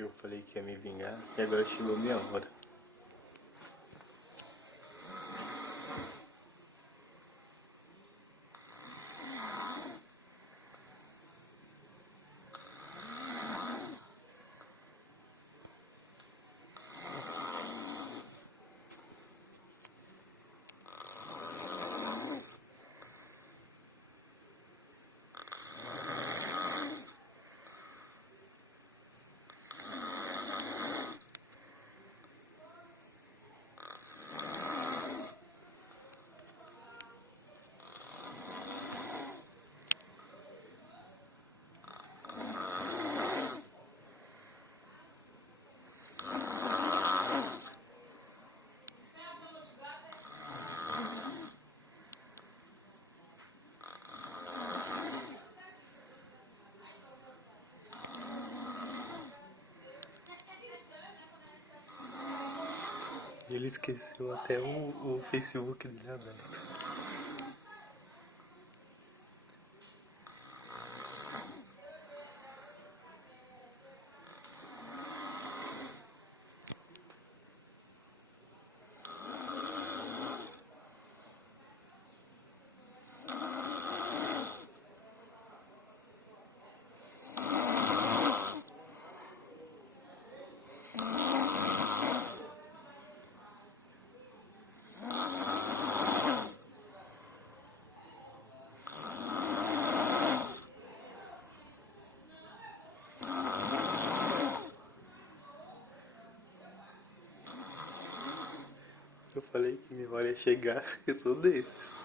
Eu falei que ia me vingar e agora chegou minha hora. Ele esqueceu até o Facebook dele aberto. Eu falei que minha hora ia chegar, eu sou desses.